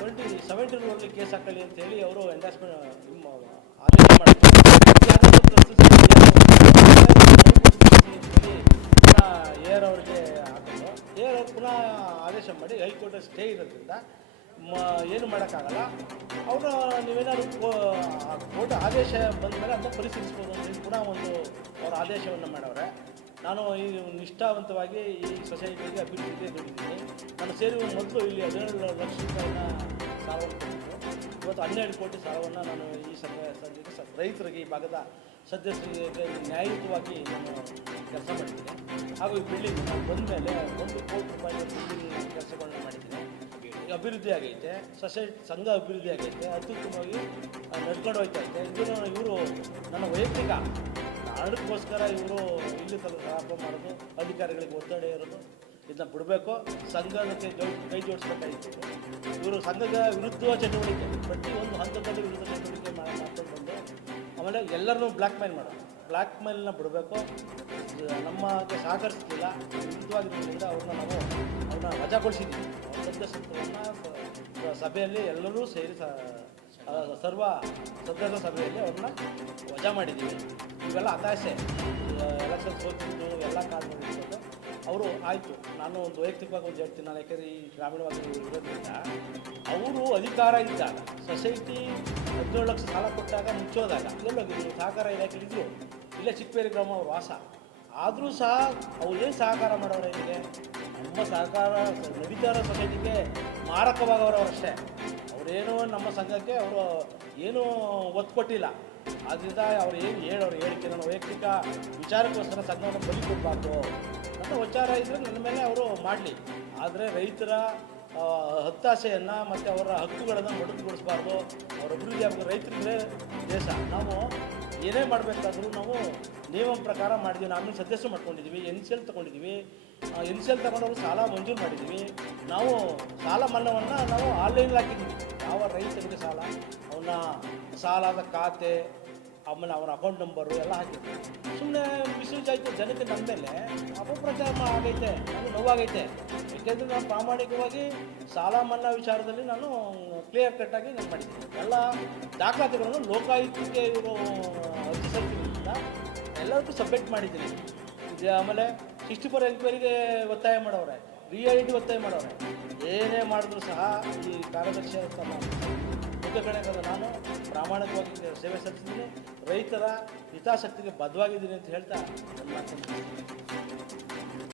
2017 case ಹಾಕೊಳ್ಳಿ ಅಂತೇಳಿ ಅವರು ಎಂಡಾಸ್ಮೆಂಟ್ ಆದೇಶ ಮಾಡಿದ್ರು. ಪುನಃ ಏರ್ ಅವ್ರಿಗೆ ಹಾಕಿದ್ರು. ಏರ್ ಅವ್ರು ಪುನಃ ಆದೇಶ ಮಾಡಿ ಹೈಕೋರ್ಟ್ ಸ್ಟೇ ಇರೋದ್ರಿಂದ ಏನು ಮಾಡೋಕ್ಕಾಗಲ್ಲ. ಅವರು ನೀವೇನಾದ್ರು ಕೋರ್ಟ್ ಆದೇಶ ಬಂದ ಮೇಲೆ ಅದನ್ನ ಪರಿಶೀಲಿಸ್ಬೋದು ಅಂತೇಳಿ ಪುನಃ ಒಂದು ಅವರ ಆದೇಶವನ್ನು ಮಾಡವ್ರೆ. ನಾನು ಈ ನಿಷ್ಠಾವಂತವಾಗಿ ಈ ಸೊಸೈಟಿಗೆ ಅಭಿವೃದ್ಧಿಗೆ ದುಡಿದ್ದೀನಿ. ನಾನು ಸೇರುವ ಮೊದಲು ಇಲ್ಲಿ 17 ಲಕ್ಷ ರೂಪಾಯಿನ ಸಾಲವನ್ನು ಕೊಟ್ಟಿದ್ದು. ಇವತ್ತು 12 ಕೋಟಿ ಸಾಲವನ್ನು ನಾನು ಈ ಸದ್ಯಕ್ಕೆ ರೈತರಿಗೆ, ಈ ಭಾಗದ ಸದಸ್ಯರಿಗೆ ನ್ಯಾಯಯುತವಾಗಿ ನಾನು ಕೆಲಸ ಮಾಡಿದ್ದೀನಿ. ಹಾಗೂ ಈ ಬಿಲ್ಡಿಂಗ್ ನಾನು ಬಂದ ಮೇಲೆ 1 ಕೋಟಿ ರೂಪಾಯಿ ಬಿಲ್ಡಿಂಗ್ ಕೆಲಸಗಳನ್ನ ಮಾಡಿದ್ದೀನಿ. ಅಭಿವೃದ್ಧಿ ಆಗೈತೆ, ಸಂಘ ಅಭಿವೃದ್ಧಿ ಆಗೈತೆ, ಅತ್ಯುತ್ತಮವಾಗಿ ನಡ್ಕೊಂಡು ಹೋಗ್ತಾ ಐತೆ. ಇದನ್ನು ಇವರು ನನ್ನ ವೈಯಕ್ತಿಕ ಕಾರಣಕ್ಕೋಸ್ಕರ ಇವರು ಇಲ್ಲಿ ಕಲಾಪ ಮಾಡೋದು, ಅಧಿಕಾರಿಗಳಿಗೆ ಒತ್ತಡ ಇರೋದು, ಇದನ್ನ ಬಿಡಬೇಕು. ಸಂಘಕ್ಕೆ ಕೈ ಜೋಡಿಸ್ಬೇಕಾಗಿತ್ತು. ಇವರು ಸಂಘದ ವಿರುದ್ಧ ಚಟುವಟಿಕೆ ಪ್ರತಿಯೊಂದು ಹಂತದಲ್ಲಿ ವಿರುದ್ಧ ಚಟುವಟಿಕೆ ಮಾಡ್ಕೊಂಡು ಬಂದು ಆಮೇಲೆ ಎಲ್ಲರನ್ನೂ ಬ್ಲ್ಯಾಕ್ ಮೇಲ್ನ ಬಿಡಬೇಕು. ನಮಗೆ ಸಹಕರಿಸ್ತಿಲ್ಲ, ವಿರುದ್ಧವಾಗಿರೋದ್ರಿಂದ ಅವ್ರನ್ನ ವಜಾಗೊಳಿಸಿದ್ದೀವಿ. ಅವ್ರ ಸದಸ್ಯತ್ವವನ್ನು ಸಭೆಯಲ್ಲಿ ಎಲ್ಲರೂ ಸೇರಿ ಸರ್ವ ಸದಸ್ಯರ ಸಭೆಯಲ್ಲಿ ಅವ್ರನ್ನ ವಜಾ ಮಾಡಿದ್ದೀವಿ. ಇವೆಲ್ಲ ಹತಾಶೆ, ಎಲೆಕ್ಷನ್ ಸೋತಿದ್ದು ಎಲ್ಲ ಕಾರಣಗಳಿರ್ಬೋದು. ಅವರು ಆಯಿತು, ನಾನು ಒಂದು ವೈಯಕ್ತಿಕವಾಗಿ ಒಂದು ಹೇಳ್ತೀನಿ. ನಾನು ಯಾಕೆಂದರೆ ಈ ಗ್ರಾಮೀಣವಾಗಿ ಇರೋದ್ರಿಂದ ಅವರು ಅಧಿಕಾರ ಇದ್ದಾಗ ಸೊಸೈಟಿ 17 ಲಕ್ಷ ಸಾಲ ಕೊಟ್ಟಾಗ ಮುಚ್ಚೋದಾಗ ಎಲ್ಲೋಗಿದ್ರು ಸಹಕಾರ ಇಲಾಖೆ ಇದ್ರು, ಇಲ್ಲೇ ಚಿಕ್ಕಪೇರಿ ಗ್ರಾಮ ಅವ್ರ ವಾಸ. ಆದರೂ ಸಹ ಅವ್ರು ಏನು ಸಹಕಾರ ಮಾಡೋರು ಇಲ್ಲಿಗೆ? ನಮ್ಮ ಸಹಕಾರ ನಡೀತಾರ ಸೊಸೈಟಿಗೆ ಮಾರಕವಾಗವರಷ್ಟೇ. ಅವರೇನು ನಮ್ಮ ಸಂಘಕ್ಕೆ ಅವರು ಏನೂ ಒತ್ತು ಕೊಟ್ಟಿಲ್ಲ. ಆದ್ದರಿಂದ ಅವ್ರು ಏನು ಹೇಳೋರು ಹೇಳಿಕೆ ನನ್ನ ವೈಯಕ್ತಿಕ ವಿಚಾರಕ್ಕೋಸ್ಕರ ಸಂಘವನ್ನು ಬಲಿ ಕೊಡಬಾರ್ದು. ನನ್ನ ವಿಚಾರ ಇದ್ದರೆ ನನ್ನ ಮೇಲೆ ಅವರು ಮಾಡಲಿ, ಆದರೆ ರೈತರ ಹತ್ತಾಸೆಯನ್ನು ಮತ್ತು ಅವರ ಹಕ್ಕುಗಳನ್ನು ಮೊಟಕುಗೊಳಿಸಬಾರ್ದು. ಅವರ ಅಭಿವೃದ್ಧಿ ಆಗಬೇಕು. ರೈತರಿಗೆ ದೇಶ. ನಾವು ಏನೇ ಮಾಡಬೇಕಾದ್ರೂ ನಾವು ನಿಯಮ ಪ್ರಕಾರ ಮಾಡಿದ್ದೀವಿ. ನಾವು ಸದಸ್ಯ ಮಾಡ್ಕೊಂಡಿದ್ದೀವಿ, NCL ತೊಗೊಂಡಿದ್ದೀವಿ. NCL ತೊಗೊಂಡವರು ಸಾಲ ಮಂಜೂರು ಮಾಡಿದ್ದೀವಿ. ನಾವು ಸಾಲ ಮನ್ನಾವನ್ನು ನಾವು ಆನ್ಲೈನಲ್ಲಿ ಹಾಕಿದ್ದೀವಿ. ಯಾವ ರೈತರಿಗೆ ಸಾಲ, ಅವನ ಸಾಲದ ಖಾತೆ, ಆಮೇಲೆ ಅವನ ಅಕೌಂಟ್ ನಂಬರು ಎಲ್ಲ ಹಾಕಿದ್ವಿ. ಸುಮ್ಮನೆ ಮಿಸ್ಯೂಸ್ ಆಯಿತು ಜನಕ್ಕೆ. ನಮ್ಮ ಮೇಲೆ ಅಪಪ್ರಚಾರ ಆಗೈತೆ, ನನಗೆ ನೋವಾಗೈತೆ. ಏಕೆಂದರೆ ನಾನು ಪ್ರಾಮಾಣಿಕವಾಗಿ ಸಾಲ ಮನ್ನಾ ವಿಚಾರದಲ್ಲಿ ನಾನು ಕ್ಲಿಯರ್ ಕಟ್ಟಾಗಿ ನಾನು ಮಾಡಿದ್ದೀನಿ. ಎಲ್ಲ ದಾಖಲಾತಿಗಳನ್ನು ಲೋಕಾಯುಕ್ತಕ್ಕೆ ಇವರು ಅರ್ಜಿ ಸಲ್ಲಿಸಿದ್ರಿಂದ ಎಲ್ಲರಿಗೂ ಸಬ್ಮಿಟ್ ಮಾಡಿದ್ದೀನಿ. ಆಮೇಲೆ 64 ಎಂಕ್ವೈರಿಗೆ ಒತ್ತಾಯ ಮಾಡವ್ರೆ, RID ಒತ್ತಾಯ ಮಾಡವ್ರೆ. ಏನೇ ಮಾಡಿದ್ರು ಸಹ ಈ ಕಾರ್ಯದರ್ಶಿ ಮುಖಗಣಕದ ನಾನು ಪ್ರಾಮಾಣಿಕವಾಗಿ ಸೇವೆ ಸಲ್ಲಿಸಿದ್ದೀನಿ. ರೈತರ ಹಿತಾಸಕ್ತಿಗೆ ಬದ್ಧವಾಗಿದ್ದೀನಿ ಅಂತ ಹೇಳ್ತಾ ನನ್ನ ಮಾತನ್ನು